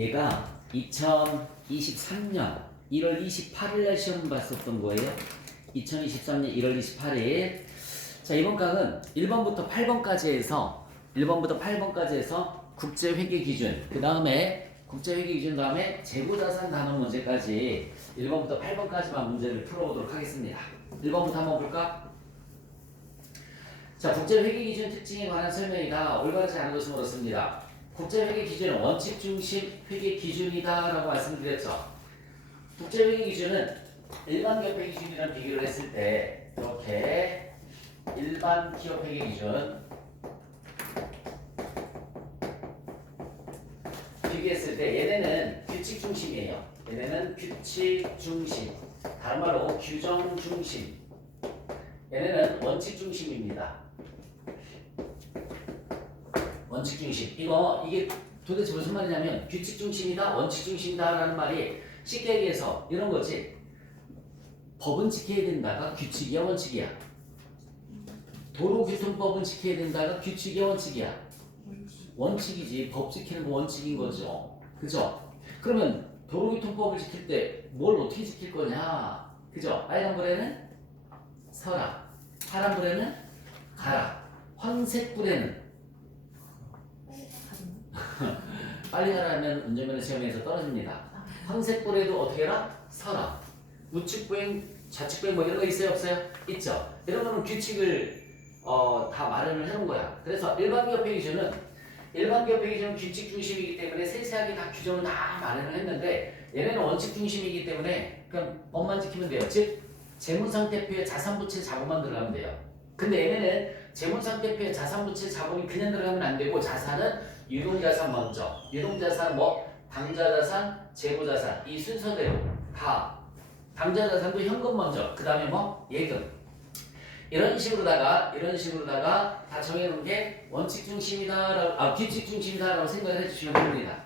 얘가 2023년 1월 28일 날 시험 봤었던 거예요. 2023년 1월 28일. 자, 이번 강은 1번부터 8번까지 해서 국제회계 기준, 그 다음에 국제회계 기준 다음에 재고자산 단원 문제까지 1번부터 8번까지만 문제를 풀어보도록 하겠습니다. 1번부터 한번 볼까? 자, 국제회계 기준 특징에 관한 설명이다. 올바르지 않은 것은 옳습니다. 국제회계 기준은 원칙 중심 회계 기준이다 라고 말씀드렸죠. 국제회계 기준은 일반 기업 회계 기준이랑 비교를 했을 때 이렇게 일반 기업 회계 기준 비교했을 때 얘네는 규칙 중심이에요. 얘네는 규칙 중심, 다른 말로 규정 중심. 얘네는 원칙 중심입니다. 원칙 중심. 이게 도대체 무슨 말이냐면 규칙 중심이다, 원칙 중심이다 라는 말이 쉽게 얘기해서 이런 거지. 법은 지켜야 된다가 규칙이야, 원칙이야. 도로교통법은 지켜야 된다가 규칙이야, 원칙이야. 원칙이지. 법 지키는 거 원칙인 거죠. 그죠? 그러면 도로교통법을 지킬 때 뭘 어떻게 지킬 거냐? 그죠? 빨간불에는 서라, 파란불에는 가라, 황색불에는 빨리 가라면 운전면허 시험에서 떨어집니다. 황색불에도 어떻게 해라? 서라. 우측보행, 좌측보행 뭐 이런 거 있어요, 없어요? 있죠. 이런 거는 규칙을 다 마련을 해놓은 거야. 그래서 일반기업 회계기준은 규칙 중심이기 때문에 세세하게 다 규정을 다 마련을 했는데 얘네는 원칙 중심이기 때문에 그냥 법만 지키면 돼요. 즉 재무상태표에 자산부채 자본만 들어가면 돼요. 근데 얘네는 재무상태표에 자산부채 자본이 그냥 들어가면 안 되고 자산은 유동자산 먼저, 유동자산 뭐 당좌자산, 재고자산 이 순서대로 다 당좌자산도 현금 먼저, 그 다음에 뭐 예금 이런 식으로다가 다 정해놓은 게 원칙 중심이다, 규칙 중심이다라고 생각을 해주시면 됩니다.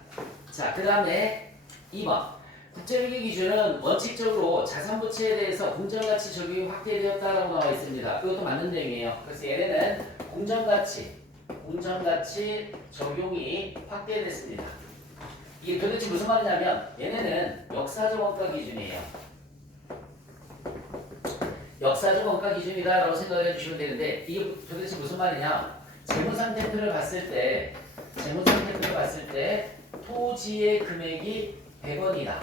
자, 그 다음에 2번 국제회계 기준은 원칙적으로 자산부채에 대해서 공정가치 적용이 확대되었다라고 나와 있습니다. 이것도 맞는 내용이에요. 그래서 얘네는 공정가치 적용이 확대됐습니다. 이게 도대체 무슨 말이냐면 얘네는 역사적 원가 기준이에요. 역사적 원가 기준이다라고 생각을 해주시면 되는데 이게 도대체 무슨 말이냐? 재무상태표를 봤을 때 토지의 금액이 100원이다.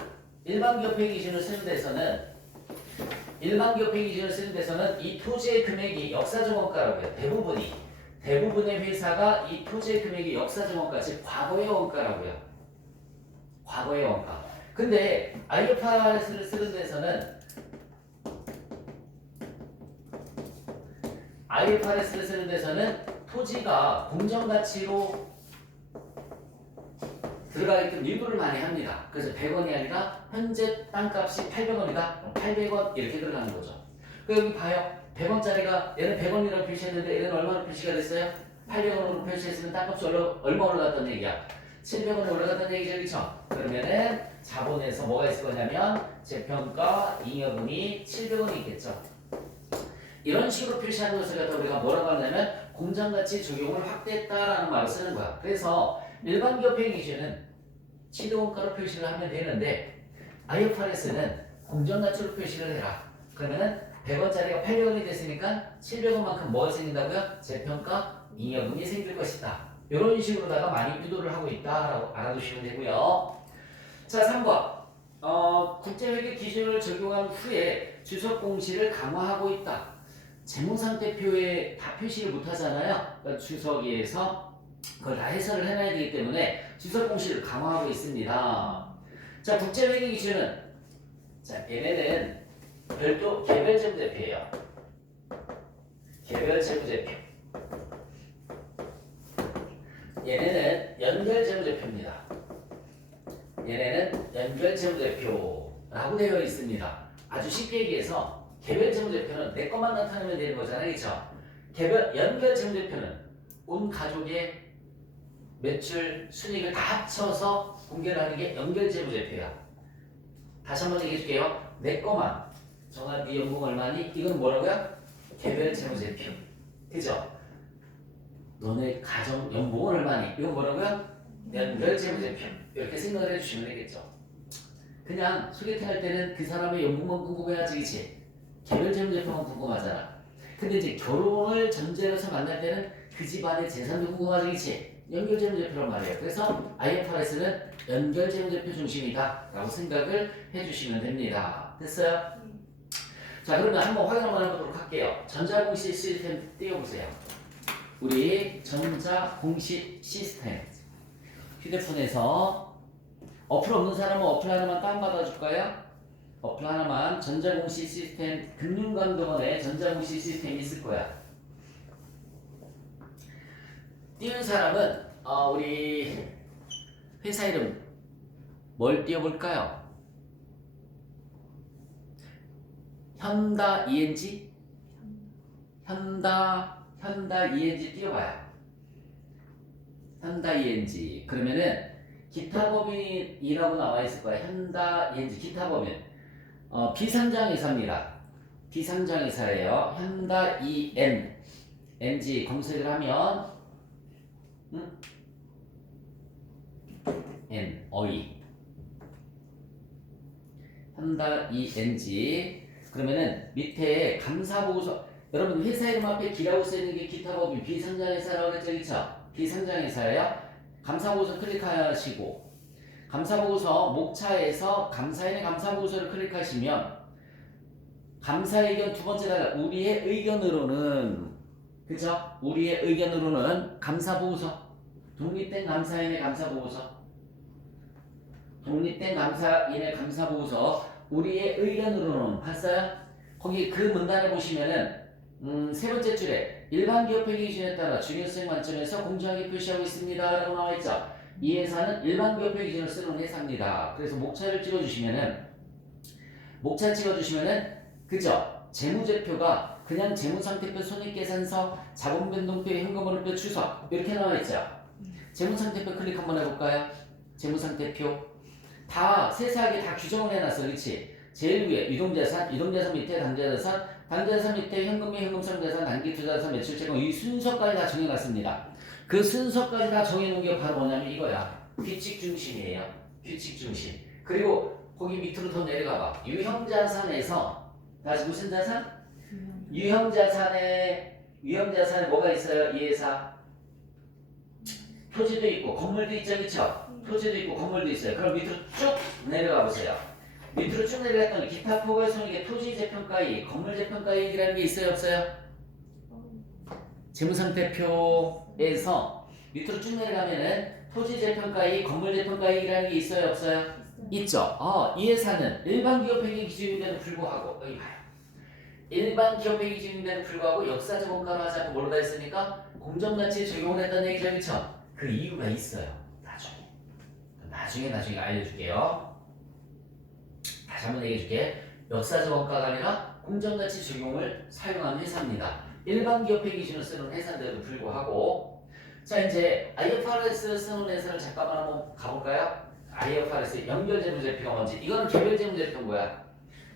일반 기업 회계 기준을 쓰는 데서는 이 토지의 금액이 역사적 원가라고 해요. 대부분의 회사가 이 토지의 금액이 역사적 원가, 즉 과거의 원가라고요. 과거의 원가. 근데 IFRS를 쓰는 데서는 토지가 공정가치로 들어가게끔 유도를 많이 합니다. 그래서 100원이 아니라 현재 땅값이 800원이다. 800원 이렇게 들어가는 거죠. 그 여기 봐요. 100원짜리가 얘는 100원이라고 표시했는데 얘는 얼마로 표시가 됐어요? 800원으로 표시했으면 땅값이 얼마 올라갔다는 얘기야? 700원이 올라갔다는 얘기죠. 그렇죠? 그러면은 자본에서 뭐가 있을 거냐면 재평가 잉여금이 700원이 있겠죠. 이런 식으로 표시하는 것을 갖다 우리가 뭐라고 하냐면 공정가치 적용을 확대했다라는 말을 쓰는 거야. 그래서 일반 기업 회계 기준은 취득원가로 표시를 하면 되는데 IFRS는 공정가치로 표시를 해라. 그러면은 100원짜리가 800원이 됐으니까 700원만큼 뭐가 생긴다고요? 재평가 잉여금이 생길 것이다. 이런 식으로다가 많이 유도를 하고 있다라고 알아두시면 되고요. 자, 3번. 국제회계 기준을 적용한 후에 주석 공시를 강화하고 있다. 재무상태표에 다 표시를 못하잖아요. 그러니까 주석에서 그걸 다 해설을 해놔야 되기 때문에 주석 공시를 강화하고 있습니다. 자, 국제회계 기준은 얘네는 별도 개별재무제표예요. 개별재무제표. 얘네는 연결재무제표입니다. 얘네는 연결재무제표라고 되어 있습니다. 아주 쉽게 얘기해서 개별재무제표는 내 것만 나타내면 되는 거잖아요. 그렇죠? 연결재무제표는 온 가족의 매출, 순이익을 다 합쳐서 공개를 하는 게 연결재무제표야. 다시 한번 얘기해 줄게요. 내 것만 정한 네 연봉 얼마니? 이건 뭐라고요? 개별재무제표. 그죠? 너네 가정 연봉은 얼마니? 이건 뭐라고요? 연결 재무제표 이렇게 생각을 해주시면 되겠죠. 그냥 소개팅 할 때는 그 사람의 연봉만 궁금해하지, 그치? 개별 재무제표만 궁금하잖아. 근데 이제 결혼을 전제로 해서 만날 때는 그 집안의 재산도 궁금하지, 그치? 연결 재무제표란 말이에요. 그래서 IFRS는 연결 재무제표 중심이다 라고 생각을 해주시면 됩니다. 됐어요? 자, 그러면 한번 확인 한번 해보도록 할게요. 전자공시 시스템 띄워보세요. 우리 전자공시 시스템 휴대폰에서 어플 없는 사람은 어플 하나만 다운받아 줄까요? 어플 하나만 전자공시 시스템 금융감독원에 전자공시 시스템이 있을 거야. 띄운 사람은 우리 회사 이름 뭘 띄워볼까요? 현다 ENG? 현다 ENG 띄워봐요. 현다 ENG. 그러면은 기타법인이라고 나와 있을 거야. 현다 ENG 기타법인. 비상장회사입니다. 비상장회사예요. 현다 ENG 검색을 하면 어이 현다 ENG. 그러면은 밑에 감사보고서, 여러분 회사 이름 앞에 기라고 써있는 게 기타법인 비상장회사라고 그랬죠, 그쵸? 비상장회사예요. 감사보고서 클릭하시고 감사보고서 목차에서 감사인의 감사보고서를 클릭하시면 감사의견 두 번째 단락 우리의 의견으로는, 그죠? 우리의 의견으로는 감사보고서, 독립된 감사인의 감사보고서, 독립된 감사인의 감사보고서 우리의 의견으로는 봤어요? 거기 그 문단에 보시면은 세 번째 줄에 일반 기업회계 기준에 따라 중요성 관점에서 공정하게 표시하고 있습니다 라고 나와있죠. 이 회사는 일반 기업회계 기준을 쓰는 회사입니다. 그래서 목차를 찍어주시면은 그죠? 재무제표가 그냥 재무상태표, 손익계산서, 자본변동표, 현금흐름표, 추석 이렇게 나와있죠. 재무상태표 클릭 한번 해볼까요? 재무상태표 다 세세하게 다 규정을 해놨어, 그렇지? 제일 위에 유동자산, 유동자산 밑에 당좌자산, 당좌자산 밑에 현금 및 현금성자산, 단기투자자산, 매출채권 이 순서까지 다 정해놨습니다. 그 순서까지 다 정해놓은 게 바로 뭐냐면 이거야. 규칙 중심이에요. 규칙 중심. 그리고 거기 밑으로 더 내려가봐. 유형자산에서 다시 무슨 자산? 유형자산에 뭐가 있어요? 이 회사 토지도 있고 건물도 있죠, 그쵸? 토지도 있고 건물도 있어요. 그럼 밑으로 쭉 내려가 보세요. 밑으로 쭉 내려갔더니 기타 포괄손익의 토지 재평가이익, 건물 재평가이익이라는 게 있어요, 없어요? 재무상태표에서 밑으로 쭉 내려가면은 토지 재평가이익, 건물 재평가이익이라는 게 있어요, 없어요? 있죠. 이 회사는 일반 기업회계 기준인데도 불구하고 여기 봐요. 일반 기업회계 기준인데도 불구하고 역사적 원가로 하지 않고 뭘로 다 했으니까 공정가치에 적용을 했다는 얘기죠, 그쵸? 그 이유가 있어요. 나중에 알려줄게요. 다시 한번 얘기해줄게. 역사적 원가가 아니라 공정가치 적용을 사용하는 회사입니다. 일반 기업회계 기준을 쓰는 회사인데도 불구하고, 자 이제 IFRS 쓰는 회사를 잠깐만 한번 가볼까요? IFRS 연결재무제표가 뭔지, 이거는 개별재무제표인 거야.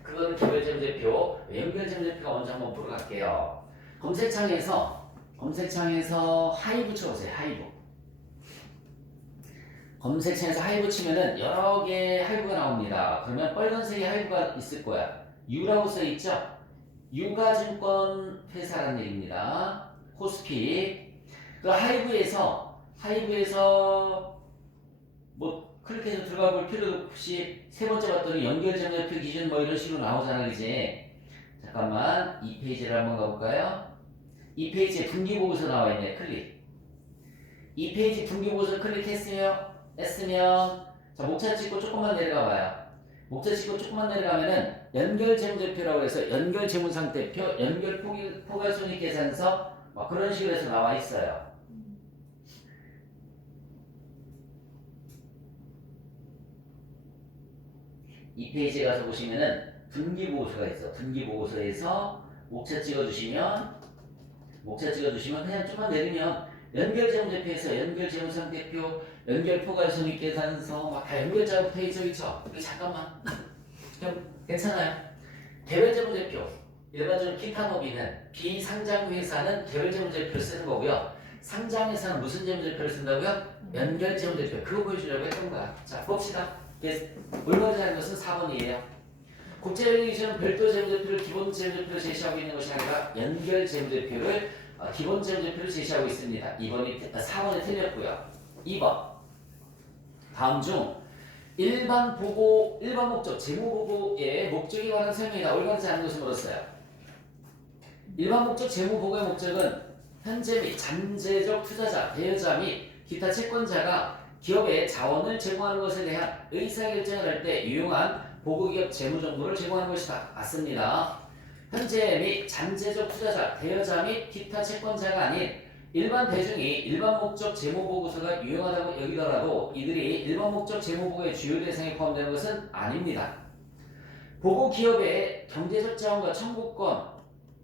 그거는 개별재무제표, 연결재무제표가 뭔지 한번 보러 갈게요. 검색창에서 하이브 쳐보세요. 검색창에서 하이브 치면은 여러 개의 하이브가 나옵니다. 그러면 빨간색의 하이브가 있을 거야. U라고 써있죠? 유가증권 회사라는 얘기입니다. 코스피. 그 하이브에서 뭐 클릭해서 들어가 볼 필요도 없이 세 번째 봤더니 연결재무제표 기준 뭐 이런 식으로 나오잖아, 그지? 잠깐만 이 페이지를 한번 가볼까요? 이 페이지에 분기보고서 나와 있네. 클릭. 이 페이지 분기보고서 클릭했으면 자 목차 찍고 조금만 내려가 봐요. 목차 찍고 조금만 내려가면은 연결재무제표라고 해서 연결재무상태표, 연결포괄손익계산서 막 그런 식으로 해서 나와 있어요. 이 페이지에 가서 보시면은 분기보고서가 있어. 분기보고서에서 목차 찍어주시면 그냥 좀만 내리면 연결재무제표에서 연결재무상태표, 연결포괄손익계산서 막 다 연결자로 페이지 있죠? 이거 잠깐만 좀 괜찮아요. 개별재무제표 일반적으로 기타법인은 비상장회사는 개별재무제표를 쓰는 거고요. 상장회사는 무슨 재무제표를 쓴다고요? 연결 재무제표 그거 보여주려고 했던 거야. 자 봅시다. 올바르지 않은 것은 4번이에요. 국제회계기준은 별도 재무제표를 기본 재무제표로 제시하고 있는 것이 아니라 연결 재무제표를 기본 재무제표를 제시하고 있습니다. 4번이 틀렸고요. 2번 다음 중 일반 목적 재무보고의 목적에 관한 설명이다. 올바르지 않은 것을 물었어요. 일반 목적 재무보고의 목적은 현재 및 잠재적 투자자, 대여자 및 기타 채권자가 기업에 자원을 제공하는 것에 대한 의사결정을 할 때 유용한 보고기업 재무정보를 제공하는 것이다. 맞습니다. 현재 및 잠재적 투자자, 대여자 및 기타 채권자가 아닌 일반 대중이 일반 목적 재무보고서가 유용하다고 여기더라도 이들이 일반 목적 재무보고의 주요 대상에 포함되는 것은 아닙니다. 보고 기업의 경제적 자원과 청구권,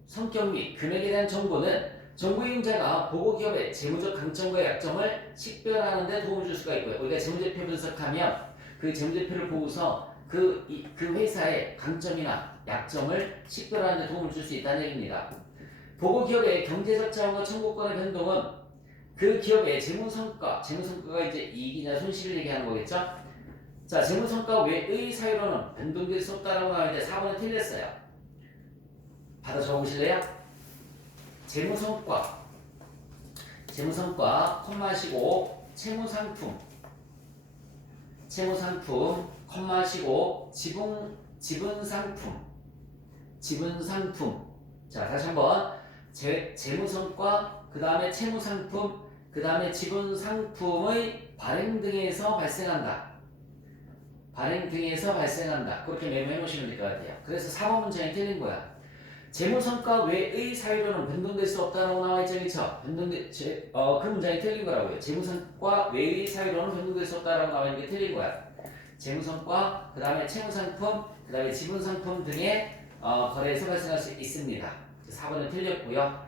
성격 및 금액에 대한 정보는 정부 이용자가 보고 기업의 재무적 강점과 약점을 식별하는 데 도움을 줄 수가 있고요. 우리가 재무제표 분석하면 그 재무제표를 보고서 그 회사의 강점이나 약점을 식별하는 데 도움을 줄 수 있다는 얘기입니다. 보고 기업의 경제적 자원과 청구권의 변동은 그 기업의 재무성과가 이제 이익이나 손실을 얘기하는 거겠죠? 자, 재무성과 외의 사유로는 변동될 수 없다라고 나오는데 4번은 틀렸어요. 받아 적어보실래요? 재무성과, 콤마시고 채무상품, 콤마시고 지분상품. 자, 다시 한번 재무성과, 그 다음에 채무상품, 그 다음에 지분상품의 발행 등에서 발생한다. 그렇게 메모해 놓으시면 될 것 같아요. 그래서 4번 문장이 틀린 거야. 재무성과 외의 사유로는 변동될 수 없다라고 나와 있죠, 그렇죠? 그 문장이 틀린 거라고요. 재무성과 외의 사유로는 변동될 수 없다라고 나와 있는 게 틀린 거야. 재무성과, 그 다음에 채무상품, 그 다음에 지분상품 등의 거래에서 발생할 수 있습니다. 4번은 틀렸고요.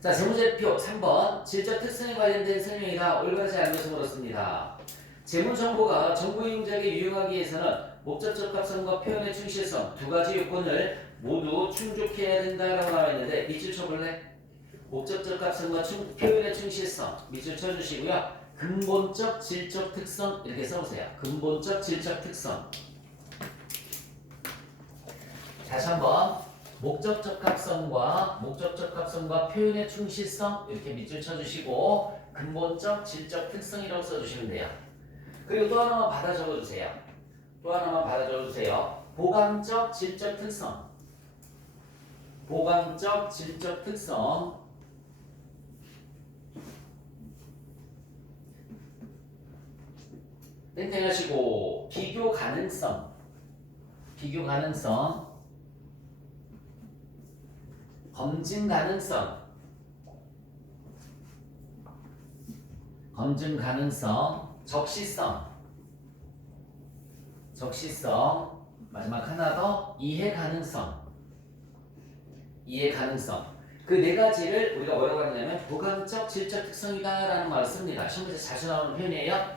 자, 재무제표 3번 질적 특성에 관련된 설명이다. 올바르지 않은 것을 물었습니다. 재무정보가 정부 이용자에게 유용하기 위해서는 목적적 합성과 표현의 충실성 두 가지 요건을 모두 충족해야 된다라고 나와 있는데 밑줄 쳐볼래? 목적적 합성과 표현의 충실성 밑줄 쳐주시고요. 근본적 질적 특성 이렇게 써보세요. 근본적 질적 특성. 다시 한번 목적적 합성과 표현의 충실성 이렇게 밑줄 쳐주시고 근본적 질적 특성이라고 써주시면 돼요. 그리고 또 하나만 받아 적어주세요. 보강적 질적 특성. 땡땡 하시고 비교 가능성. 검증 가능성. 적시성. 마지막 하나 더 이해 가능성. 그 네 가지를 우리가 뭐라고 하냐면 보강적 질적 특성이다라는 말을 씁니다. 시험에서 자주 나오는 표현이에요.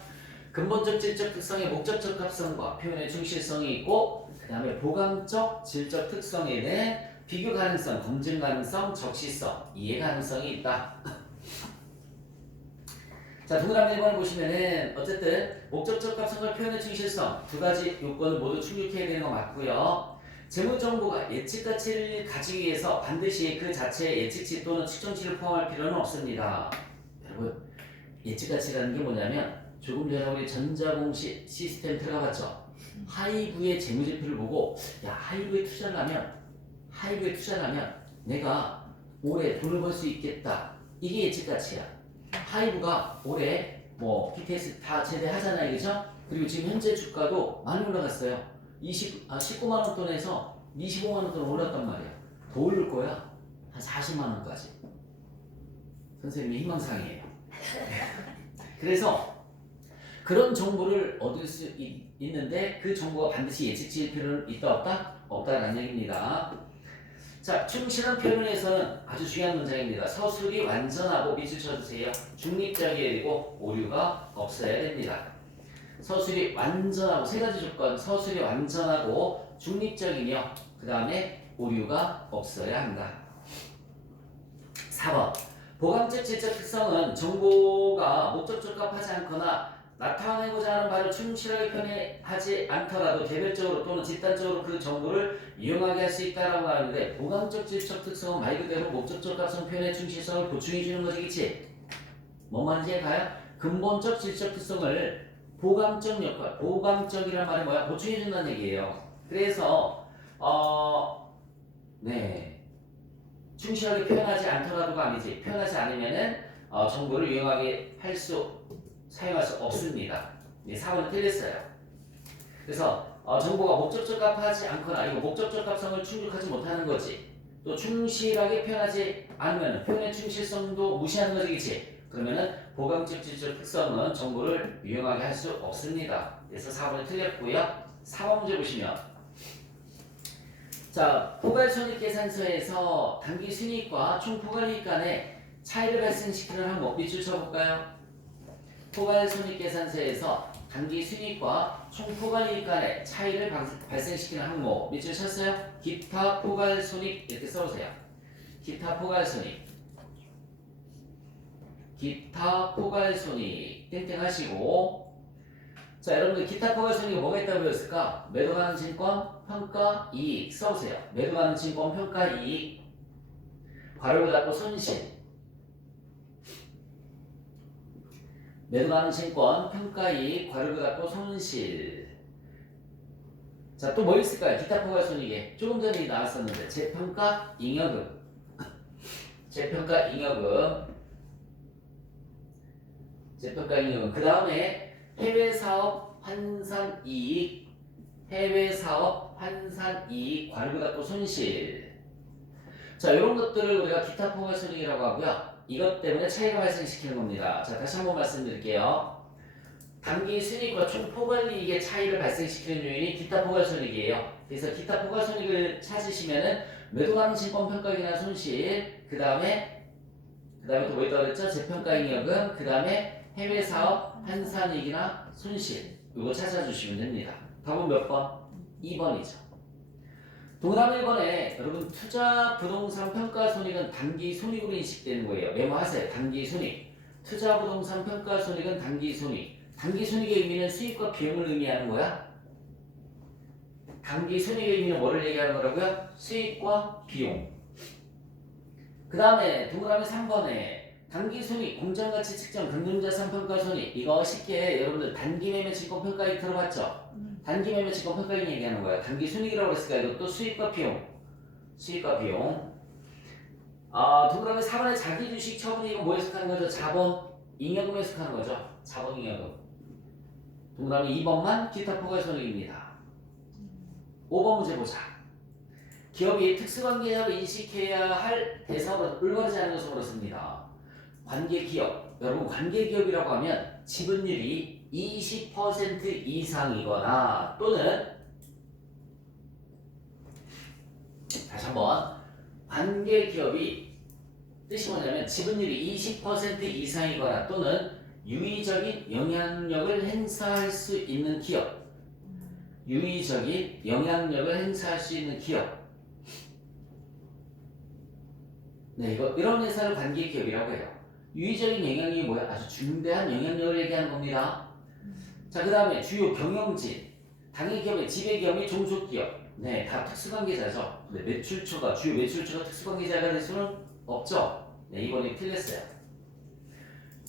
근본적 질적 특성의 목적적 합성과 표현의 충실성이 있고 그 다음에 보강적 질적 특성에는 비교 가능성, 검증 가능성, 적시성, 이해 가능성이 있다. 자, 동그라미 1번을 보시면은 어쨌든 목적적 합성과 표현의 충실성 두 가지 요건을 모두 충족해야 되는 거 맞고요. 재무정보가 예측가치를 가지기 위해서 반드시 그 자체의 예측치 또는 측정치를 포함할 필요는 없습니다. 여러분, 예측가치라는 게 뭐냐면 조금 전에 우리 전자공시 시스템 들어가봤죠? 하이브의 재무제표를 보고 야, 하이브에 투자를 하면 내가 올해 돈을 벌 수 있겠다. 이게 예측가치야. 하이브가 올해 BTS 다 제대하잖아요, 그죠? 그리고 지금 현재 주가도 많이 올라갔어요. 19만원 돈에서 25만원 돈 올랐단 말이야. 더 오를 거야. 한 40만원까지. 선생님의 희망사항이에요. 그래서 그런 정보를 얻을 수 있는데 그 정보가 반드시 예측치일 필요는 있다 없다? 없다라는 얘기입니다. 자, 충실한 표현에서는 아주 중요한 문장입니다. 서술이 완전하고 밑줄 쳐주세요. 중립적이어야 되고 오류가 없어야 됩니다. 서술이 완전하고 세 가지 조건. 서술이 완전하고 중립적이며 그 다음에 오류가 없어야 한다. 4번 보강적 질적 특성은 정보가 목적적 합하지 않거나 나타내고자 하는 바를 충실하게 표현하지 않더라도 개별적으로 또는 집단적으로 그 정보를 이용하게 할 수 있다라고 하는데 보강적 질적 특성은 말 그대로 목적적 합성 표현의 충실성을 보충해 주는 거지, 그치? 뭔 말인지 가요? 근본적 질적 특성을 보강적 역할, 보강적이란 말이 뭐야? 보충해 준다는 얘기예요. 그래서 네. 충실하게 표현하지 않더라도가 아니지. 표현하지 않으면은 정보를 유용하게 사용할 수 없습니다. 네, 4번은 틀렸어요. 그래서 정보가 목적적 합하지 않거나 이거 목적적 합성을 충족하지 못하는 거지. 또 충실하게 표현하지 않으면 표현의 충실성도 무시하는 거지, 그치? 그러면은 보강적 질적 특성은 정보를 유용하게 할 수 없습니다. 그래서 4번은 틀렸고요. 4번 문제 보시면 자, 포괄손익 계산서에서 단기 순이익과 총 포괄이익 간의 차이를 발생시키는 항목 밑줄 쳐볼까요? 포괄손익 계산서에서 단기 순이익과 총 포괄이익 간의 차이를 발생시키는 항목 밑줄 쳤어요? 기타 포괄손익 이렇게 써보세요. 기타 포괄손익 기타 포괄손익 땡땡 하시고 자, 여러분들 기타 포괄손익이 뭐가 있다고 배웠을까? 매도가는 증권 평가 이익 써보세요. 매도가는 증권 평가 이익 괄호를 닫고 손실 매도가는 증권 평가 이익 괄호를 닫고 손실 자, 또 뭐 있을까요? 기타 포괄손익에 조금 전에 나왔었는데 재평가 잉여금 재평가 잉여금 그 다음에 해외사업 환산이익 해외사업 환산이익 괄호 닫고 손실 자, 이런 것들을 우리가 기타 포괄손익이라고 하고요. 이것 때문에 차이가 발생시키는 겁니다. 자, 다시 한번 말씀드릴게요. 단기 순이익과 총 포괄이익의 차이를 발생시키는 요인이 기타 포괄손익이에요. 그래서 기타 포괄손익을 찾으시면은 매도가능 증권 평가이익이나 손실 그 다음에 또 뭐 있다고 그랬죠? 재평가잉여금 그 다음에 해외사업 환산이익이나 손실 이거 찾아주시면 됩니다. 답은 몇 번? 2번이죠. 동그라미 1번에 여러분 투자 부동산 평가 손익은 단기 손익으로 인식되는 거예요. 메모하세요. 단기 손익. 투자 부동산 평가 손익은 단기 손익. 단기 손익의 의미는 수익과 비용을 의미하는 거야. 단기 손익의 의미는 뭐를 얘기하는 거라고요? 수익과 비용. 그 다음에 동그라미 3번에 단기 손익, 공정가치 측정, 금융자산 평가 손익 이거 쉽게 여러분들 단기 매매 증권 평가이익 들어봤죠? 단기 매매 증권 평가이익 얘기하는 거예요. 단기 손익이라고 그랬으니까 이것도 수익과 비용 동그라미 4번에 자기 주식 처분이 이거 뭐 해석하는 거죠? 자본, 잉여금 해석하는 거죠? 자본, 잉여금 동그라미 2번만 기타 포괄손익입니다. 5번 문제 보자. 기업이 특수관계자로 인식해야 할 대사업을 올바르지 않은 것으로 그렇습니다. 관계기업, 여러분 관계기업이라고 하면 지분율이 20% 이상이거나 또는 다시 한번 관계기업이 뜻이 뭐냐면 지분율이 20% 이상이거나 또는 유의적인 영향력을 행사할 수 있는 기업 유의적인 영향력을 행사할 수 있는 기업 네, 이런 회사를 관계기업이라고 해요. 유의적인 영향력이 뭐야? 아주 중대한 영향력을 얘기하는 겁니다. 자, 그 다음에 주요 경영진, 당해기업의 지배기업이 종속기업. 네, 다 특수관계자죠. 근데 주요 매출처가 특수관계자가 될 수는 없죠. 네, 이번에 틀렸어요.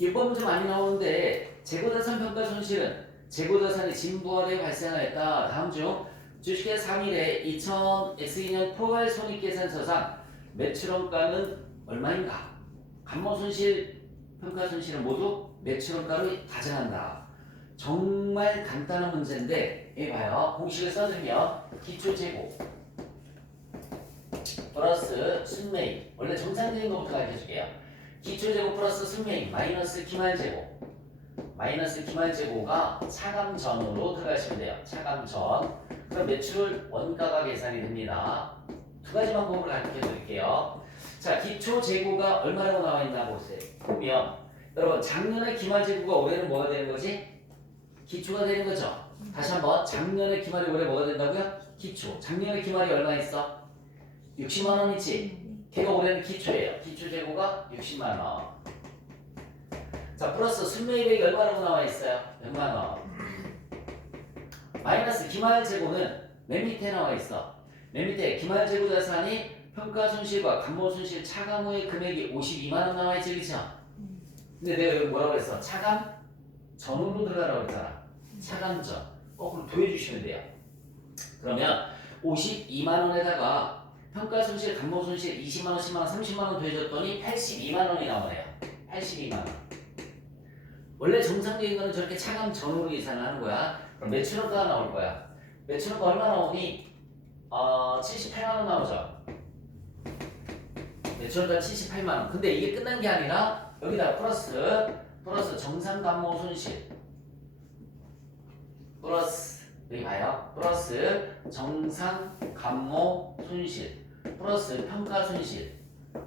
6번 문제 많이 나오는데 재고자산 평가 손실은 재고자산이 진부하게 발생하였다. 다음 중 주식회 3일에 2000X2년 포괄손익계산서상 매출원가는 얼마인가? 감모손실, 평가손실은 모두 매출원가를 가정한다. 정말 간단한 문제인데 여기 봐요. 공식을 써주면 기초재고 플러스 순매입 원래 정상적인 것부터 가르쳐줄게요. 기초재고 플러스 순매입 마이너스 기말재고 마이너스 기말재고가 차감전으로 들어가시면 돼요. 차감전 그럼 매출 원가가 계산이 됩니다. 두 가지 방법을 가르쳐 드릴게요. 자, 기초 재고가 얼마라고 나와 있나 보면 여러분 작년에 기말재고가 올해는 뭐가 되는 거지? 기초가 되는 거죠. 다시 한번 작년에 기말이 올해 뭐가 된다고요? 기초. 작년에 기말이 얼마 있어? 60만 원이지. 걔가 올해는 기초예요. 기초 재고가 60만 원. 자, 플러스 순매입액이 얼마라고 나와 있어요? 100만 원. 마이너스 기말 재고는 맨 밑에 나와 있어. 맨 밑에 기말 재고 자산이 평가 손실과 감모 손실 차감 후의 금액이 52만 원 나와 있지, 그렇죠? 근데 내가 여기 뭐라고 했어? 차감 전으로 들어가라고 했잖아. 차감 전. 거꾸로 더해주시면 돼요. 그러면 52만 원에다가 평가 손실, 감모 손실 20만 원, 10만 원, 30만 원 더해줬더니 82만 원이 나오네요. 82만 원. 원래 정상적인 거는 저렇게 차감 전후로 계산을 하는 거야. 그럼 매출원가가 나올 거야. 매출원가 얼마 나오니? 78만 원 나오죠. 매출원가 78만 원. 근데 이게 끝난 게 아니라 여기다 플러스 정상 감모 손실 플러스 여기 봐요. 플러스 정상 감모 손실 플러스 평가 손실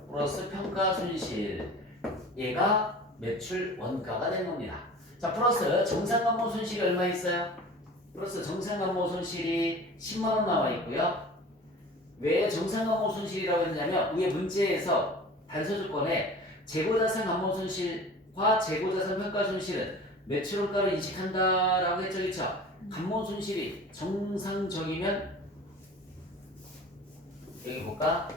플러스 평가 손실 얘가 매출 원가가 된 겁니다. 자, 플러스 정상 감모 손실이 얼마 있어요? 플러스 정상 감모 손실이 10만 원 나와 있고요. 왜 정상 감모 손실이라고 했냐면 위에 문제에서 단서 조건에 재고자산 감모 손실과 재고자산 평가 손실은 매출 원가로 인식한다라고 했죠, 그렇죠? 감모 손실이 정상적이면 여기 볼까?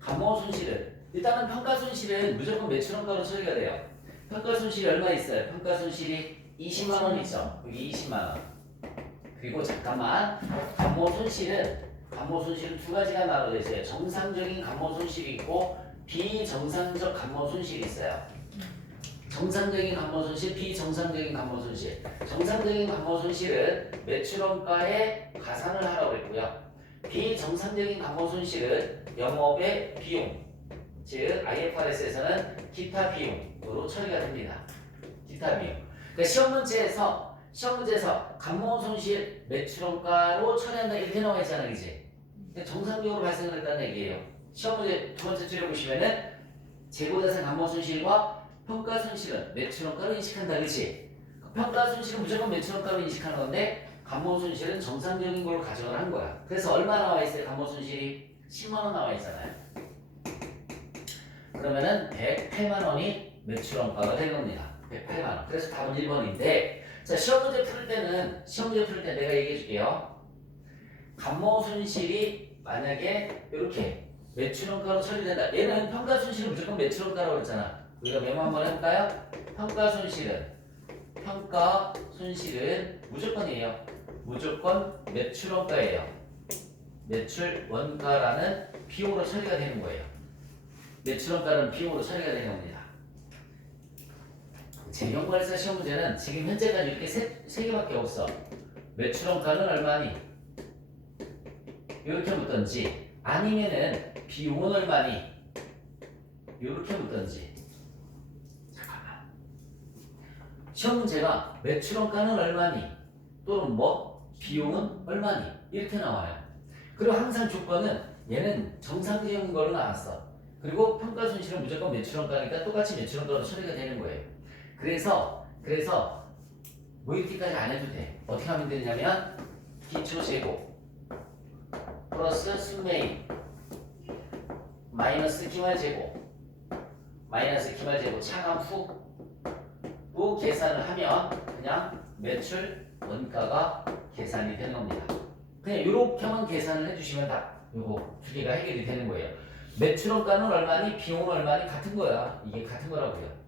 감모 손실은 일단은 평가 손실은 무조건 매출 원가로 처리가 돼요. 평가 손실이 얼마 있어요? 평가 손실이 20만 원 있죠. 여기 20만 원. 그리고 잠깐만 감모 손실은 두 가지가 나눠져 있어요. 정상적인 감모 손실이 있고 비정상적 감모 손실이 있어요. 정상적인 감모 손실, 비정상적인 감모 손실. 정상적인 감모 손실은 매출원가에 가산을 하라고 했고요. 비정상적인 감모 손실은 영업의 비용, 즉 IFRS에서는 기타 비용으로 처리가 됩니다. 기타 비용. 그러니까 시험 문제에서 감모 손실 매출원가로 처리한다 이렇게 나와 있잖아요, 그지? 정상적으로 발생을 했다는 얘기예요. 시험 문제 두 번째 줄에 보시면은 재고자산 감모 손실과 평가 손실은 매출원가로 인식한다, 그렇지? 평가 손실은 무조건 매출원가로 인식하는 건데 감모 손실은 정상적인 걸로 가정을 한 거야. 그래서 얼마 나와 있어요? 감모 손실이 10만 원 나와 있잖아요. 그러면은 108만 원이 매출원가가 된 겁니다. 108만 원. 그래서 답은 1번인데, 자, 시험 문제 풀 때 내가 얘기해 줄게요. 감모 손실이 만약에 이렇게 매출원가로 처리된다. 얘는 평가 손실은 무조건 매출원가라고 그랬잖아. 우리가 메모 한번 해볼까요? 평가 손실은 무조건이에요. 무조건 매출원가예요. 매출원가라는 비용으로 처리가 되는 거예요. 매출원가라는 비용으로 처리가 되는 겁니다. 재경관리사 시험 문제는 지금 현재까지 이렇게 세 개밖에 없어. 매출원가는 얼마니? 이렇게 묻던지 아니면은 비용은 얼마니? 이렇게 묻던지. 잠깐만. 시험 문제가 매출원가는 얼마니? 또는 뭐 비용은 얼마니? 이렇게 나와요. 그리고 항상 조건은 얘는 정상적인 걸로 나왔어. 그리고 평가 손실은 무조건 매출원가니까 똑같이 매출원가로 처리가 되는 거예요. 그래서 뭐 이렇게까지 안 해도 돼. 어떻게 하면 되냐면 기초 재고 플러스 순매입 마이너스 기말 재고 차감 후 계산을 하면 그냥 매출 원가가 계산이 되는 겁니다. 그냥 이렇게만 계산을 해주시면 다 요거 두 개가 해결이 되는 거예요. 매출원가는 얼마니, 비용은 얼마니 같은 거야. 이게 같은 거라고요.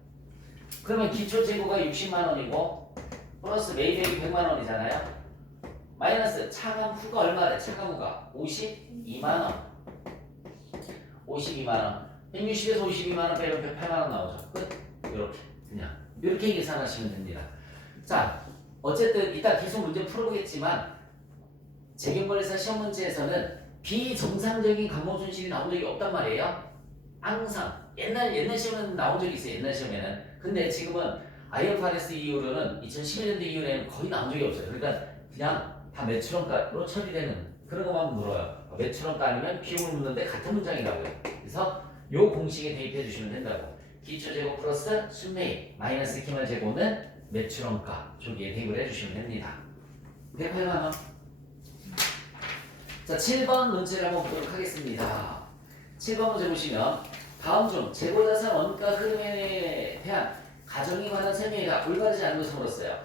그러면 기초 재고가 60만 원이고 플러스 매입액이 100만 원이잖아요. 마이너스 차감 후가 얼마래? 차감 후가 52만 원. 52만 원. 160에서 52만 원 빼면 108만 원 나오죠. 끝. 이렇게 계산하시면 됩니다. 자, 어쨌든 이따 기술 문제 풀어보겠지만 재경관리사 시험 문제에서는 비정상적인 감모 손실이 나온 적이 없단 말이에요. 항상 옛날 시험에는 나온 적이 있어요. 옛날 시험에는. 근데 지금은 IFRS 이후로는 2011년도 이후에는 거의 나온 적이 없어요. 그러니까 그냥 다 매출원가로 처리되는 그런 것만 물어요. 매출원가 아니면 비용을 묻는데 같은 문장이라고요. 그래서 요 공식에 대입해 주시면 된다고. 기초재고 플러스 순매입 마이너스 기말 재고는 매출원가 저기에 대입을 해주시면 됩니다. 108만 원. 자, 7번 문제를 한번 보도록 하겠습니다. 7번 문제 보시면 다음 중 재고자산 원가 흐름에 대한 가정에 관한 설명이다. 올바르지 않은 것을 물었어요.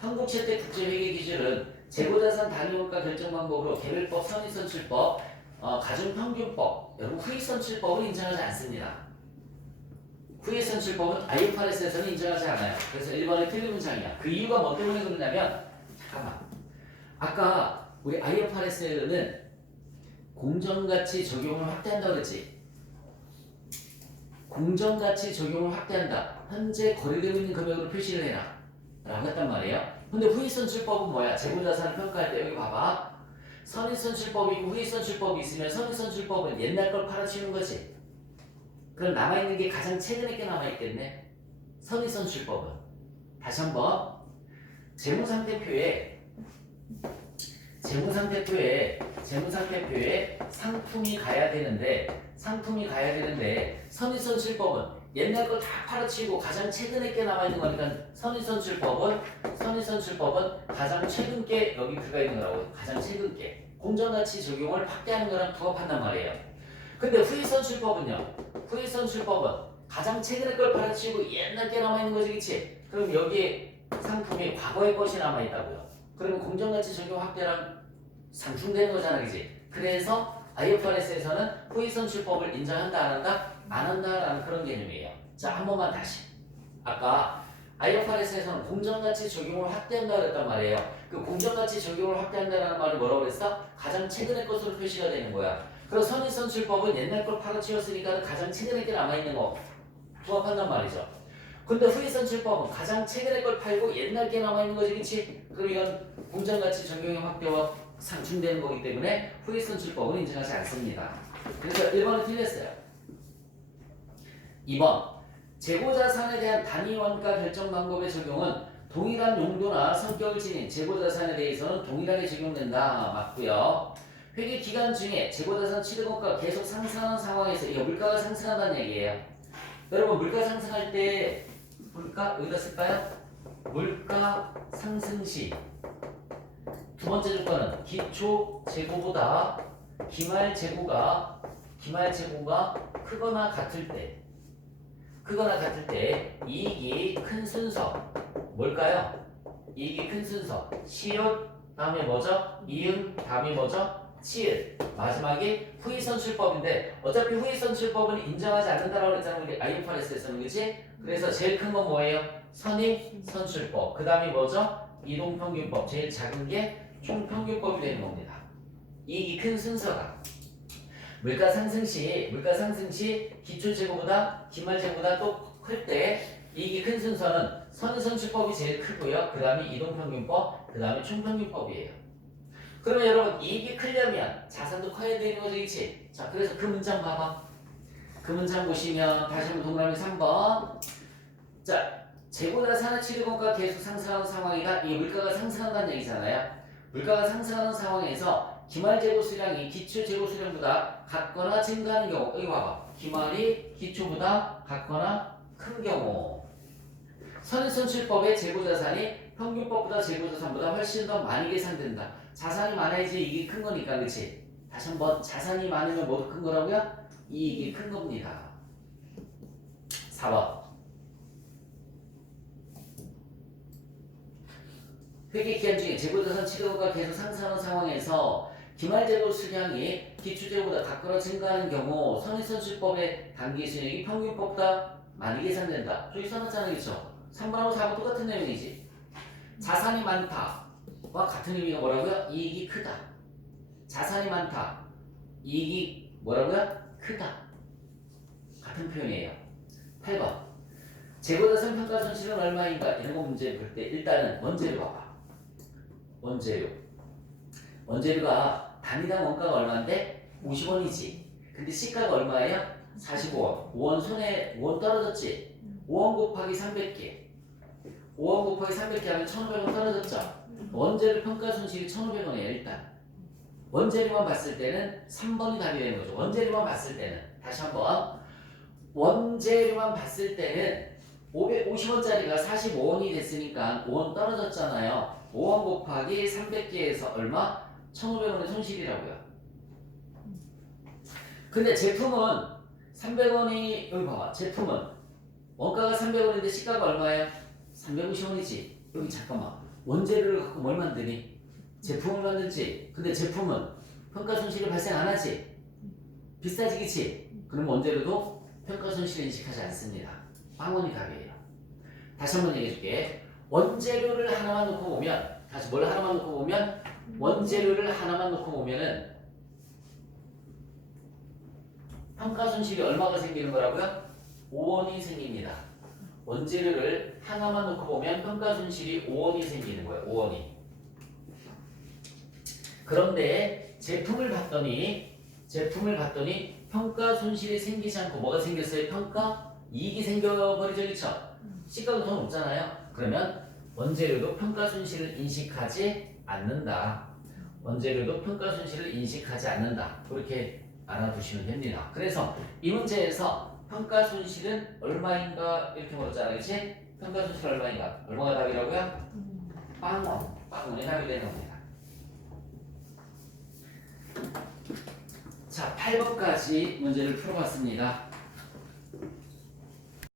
한국 채택 국제회계 기준은 재고자산 단위 원가 결정 방법으로 개별법, 선입선출법, 가중평균법, 여러분 후익선출법을 인정하지 않습니다. 후익선출법은 IFRS에서는 인정하지 않아요. 그래서 1번이 틀린 문장이야. 그 이유가 뭐 때문에 그러냐면 잠깐만. 아까 우리 IFRS는 공정가치 적용을 확대한다고 그랬지. 공정가치 적용을 확대한다. 현재 거래되고 있는 금액으로 표시를 해라. 라고 했단 말이에요. 근데 후익선출법은 뭐야? 재고자산을 평가할 때 여기 봐봐. 선입선출법이 있고 후익선출법이 있으면 선입선출법은 옛날 걸 팔아치우는 거지. 그럼 남아있는 게 가장 최근에 게 남아있겠네. 선입선출법은. 다시 한번. 재무상태표에 상품이 가야 되는데 선입선출법은 옛날 걸 다 팔아치우고 가장 최근에 게 남아있는 거니까 선입선출법은 가장 최근 게 여기 들어가 있는 거라고. 가장 최근 게 공정가치 적용을 확대하는 거랑 부합한단 말이에요. 근데 후익선출법은요. 가장 최근에 걸 팔아치우고 옛날 게 남아있는 거지, 그치? 그럼 여기에 상품이 과거의 것이 남아있다고요. 그러면 공정가치 적용 확대랑 상충되는 거잖아, 그치? 그래서 IFRS에서는 후익선출법을 인정한다, 안 한다? 안 한다라는 그런 개념이에요. 자, 한 번만 다시. 아까 IFRS에서는 공정가치 적용을 확대한다 그랬단 말이에요. 그 공정가치 적용을 확대한다라는 말이 뭐라고 그랬어? 가장 최근의 것으로 표시가 되는 거야. 그리고 선입선출법은 옛날 걸 팔아치웠으니까 가장 최근에 게 남아있는 거 부합한단 말이죠. 근데 후익선출법은 가장 최근에 걸 팔고 옛날 게 남아있는 거지, 그치? 그럼 이건 공정가치 적용의 확대와 상충되는 거기 때문에 후익선출법은 인정하지 않습니다. 그래서 1번은 틀렸어요. 2번 재고자산에 대한 단위원가 결정 방법의 적용은 동일한 용도나 성격을 지닌 재고자산에 대해서는 동일하게 적용된다. 맞고요. 회계 기간 중에 재고자산 취득원가가 계속 상승하는 상황에서 이거 물가가 상승한다는 얘기예요. 여러분 물가 상승할 때 물가 여기다 쓸까요? 물가 상승 시 두 번째 조건은 기초 재고보다 기말 재고가 크거나 같을 때 이익이 큰 순서 뭘까요? 이익이 큰 순서 시읒 다음에 뭐죠? 이응 다음에 뭐죠? 치읓 마지막이 후익선출법인데 어차피 후익선출법은 인정하지 않는다라고 그랬잖아요. 우리 IFRS에서는 그치? 그래서 제일 큰 건 뭐예요? 선입선출법 그 다음이 뭐죠? 이동평균법 제일 작은 게 총평균법이 되는 겁니다. 이익이 큰 순서가 물가 상승 시 기초 재고보다 기말 재고보다 또 클 때 이익이 큰 순서는 선입선출법이 제일 크고요. 그 다음에 이동평균법, 그 다음에 총평균법이에요. 그러면 여러분 이익이 크려면 자산도 커야 되는 거죠, 그치? 자, 그래서 그 문장 봐봐. 그 문장 보시면 다시 한번 동그라미 3번. 자, 재고자산의 취득원가가 계속 상승하는 상황이다. 이 물가가 상승한다는 얘기잖아요. 물가가 상승하는 상황에서 기말 재고 수량이 기초 재고 수량보다 같거나 증가하는 경우 여기 봐봐. 기말이 기초보다 같거나 큰 경우 선입선출법의 재고자산이 평균법보다 재고자산보다 훨씬 더 많이 계산된다. 자산이 많아야지 이익이 큰 거니까 그치? 다시 한번 자산이 많으면 뭐도 큰 거라고요? 이익이 큰 겁니다. 4번 회계 기간 중에 재고자산 취득원가가 계속 상승하는 상황에서 기말 재고 수량이 기초 재고보다 같거나 증가하는 경우 선입선출법의 단기 수익이 평균법보다 많이 계산된다. 저기 써놨잖아요, 그렇죠? 3번하고 4번 똑같은 내용이지. 자산이 많다와 같은 의미가 뭐라고요? 이익이 크다. 자산이 많다. 이익이 뭐라고요? 크다. 같은 표현이에요. 8번 재고자산 평가 손실은 얼마인가? 이런 거 문제 볼 때 일단은 원재료 봐봐. 원재료가 단위당 원가가 얼마인데? 50원이지. 근데 시가가 얼마예요? 45원. 5원 떨어졌지? 5원 곱하기 300개. 5원 곱하기 300개 하면 1,500원 떨어졌죠? 원재료 평가 손실이 1,500원이에요, 일단. 원재료만 봤을 때는 3번이 답이 되는 거죠. 원재료만 봤을 때는. 다시 한번. 원재료만 봤을 때는 550원짜리가 45원이 됐으니까 5원 떨어졌잖아요. 5원 곱하기 300개에서 얼마? 1,500원의 손실이라고요. 근데 제품은 300원이 여기 봐봐. 제품은 원가가 300원인데 시가가 얼마예요? 350원이지. 여기 잠깐만. 원재료를 갖고 뭘 만드니? 제품을 만들지. 근데 제품은 평가 손실이 발생 안 하지. 비싸지겠지. 그럼 원재료도 평가 손실 인식하지 않습니다. 빵원이 답이에요. 다시 한번 얘기해 줄게. 원재료를 하나만 놓고 보면, 다시 뭘 하나만 놓고 보면, 원재료를 하나만 놓고 보면은 평가 손실이 얼마가 생기는 거라고요? 5원이 생깁니다. 원재료를 하나만 놓고 보면 평가 손실이 5원이 생기는 거예요. 5원이. 그런데 제품을 봤더니 평가 손실이 생기지 않고 뭐가 생겼어요? 평가 이익이 생겨버리죠. 그렇죠? 시가도 더 높잖아요. 그러면 원재료도 평가 손실을 인식하지 않는다. 원재료도 평가 손실을 인식하지 않는다. 그렇게 알아두시면 됩니다. 그래서 이 문제에서 평가 손실은 얼마인가 이렇게 물었잖아요. 그렇지? 평가 손실 얼마인가? 얼마가 답이라고요? 빵원. 빵원이 답이 되는 겁니다. 자, 8번까지 문제를 풀어봤습니다.